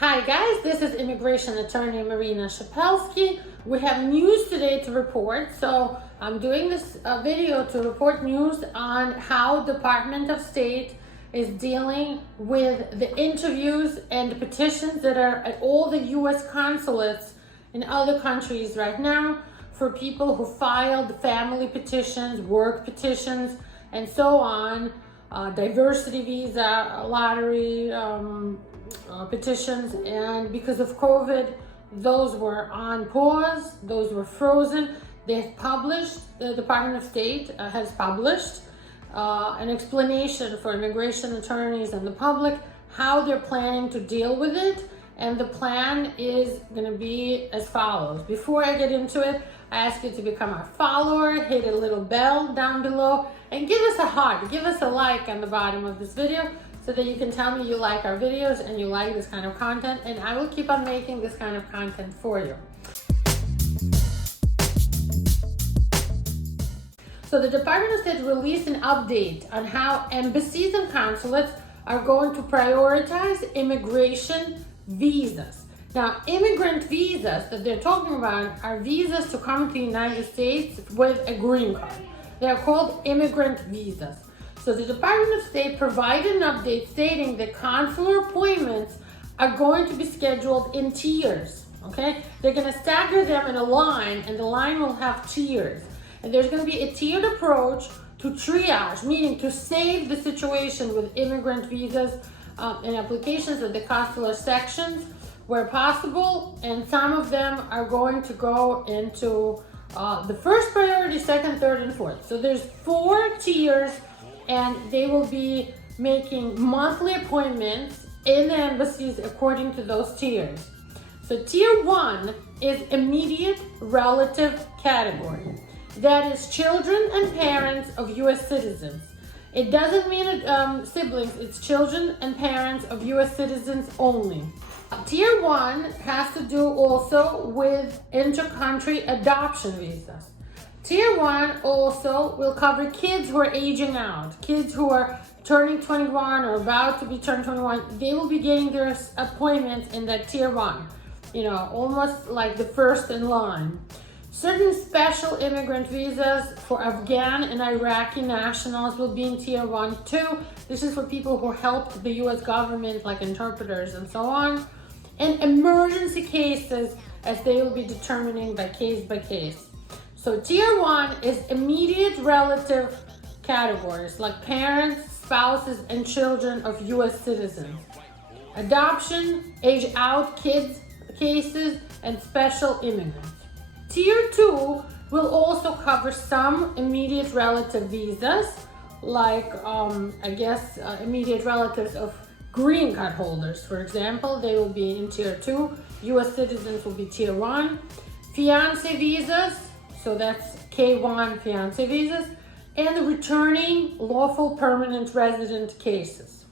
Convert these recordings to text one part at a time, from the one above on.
Hi guys, this is immigration attorney Marina Shepelsky. We have news today to report, so I'm doing this video to report news on how Department of State is dealing with the interviews and the petitions that are at all the U.S. consulates in other countries right now for people who filed family petitions, work petitions, and so on, diversity visa, lottery, petitions, and because of COVID, those were on pause, those were frozen. They've published, the Department of State has published an explanation for immigration attorneys and the public how they're planning to deal with it, and the plan is going to be as follows. Before I get into it, I ask you to become our follower, hit a little bell down below, and give us a heart, give us a like on the bottom of this video, so that you can tell me you like our videos and you like this kind of content, and I will keep on making this kind of content for you. So the Department of State released an update on how embassies and consulates are going to prioritize immigration visas. Now, immigrant visas that they're talking about are visas to come to the United States with a green card. They are called immigrant visas. So the Department of State provided an update stating that consular appointments are going to be scheduled in tiers, okay? They're gonna stagger them in a line, and the line will have tiers. And there's gonna be a tiered approach to triage, meaning to save the situation with immigrant visas and applications at the consular sections where possible, and some of them are going to go into the first priority, second, third, and fourth. So there's 4 tiers, and they will be making monthly appointments in the embassies according to those tiers. So tier 1 is immediate relative category. That is children and parents of U.S. citizens. It doesn't mean siblings, it's children and parents of U.S. citizens only. Tier 1 has to do also with inter-country adoption visas. Tier 1 also will cover kids who are aging out, kids who are turning 21 or about to be turned 21. They will be getting their appointments in that tier 1, you know, almost like the first in line. Certain special immigrant visas for Afghan and Iraqi nationals will be in tier 1 too. This is for people who helped the U.S. government, like interpreters and so on. And emergency cases, as they will be determining by case. So tier 1 is immediate relative categories like parents, spouses, and children of U.S. citizens. Adoption, age out kids cases, and special immigrants. Tier 2 will also cover some immediate relative visas, like immediate relatives of green card holders, for example. They will be in tier 2. U.S. citizens will be tier 1. Fiancé visas, so that's K1 fiancé visas, and returning lawful permanent resident cases.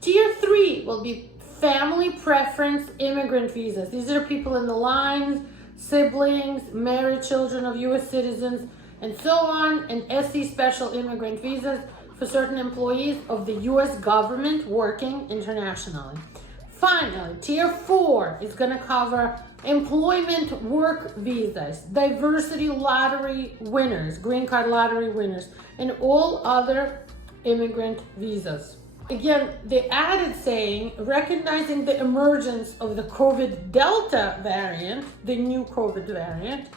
Tier 3 will be family preference immigrant visas. These are people in the lines, siblings, married children of U.S. citizens, and so on, and SC special immigrant visas for certain employees of the U.S. government working internationally. Finally, tier 4 is going to cover employment work visas, diversity lottery winners, green card lottery winners, and all other immigrant visas. Again, they added saying, recognizing the emergence of the COVID Delta variant, the new COVID variant,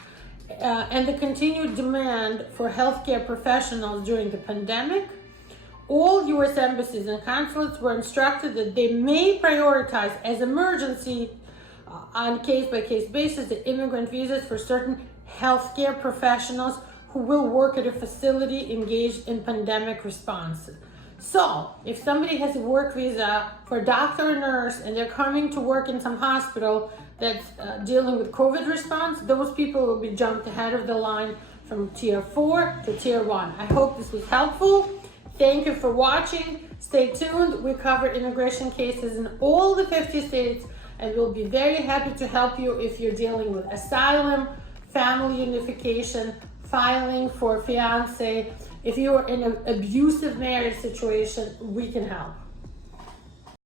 and the continued demand for healthcare professionals during the pandemic, all U.S. embassies and consulates were instructed that they may prioritize as emergency on case-by-case basis the immigrant visas for certain healthcare professionals who will work at a facility engaged in pandemic response. So, if somebody has a work visa for a doctor or nurse and they're coming to work in some hospital that's dealing with COVID response, those people will be jumped ahead of the line from tier 4 to tier 1. I hope this was helpful. Thank you for watching. Stay tuned. We cover immigration cases in all the 50 states, and we'll be very happy to help you if you're dealing with asylum, family unification, filing for fiancé. If you're in an abusive marriage situation, we can help.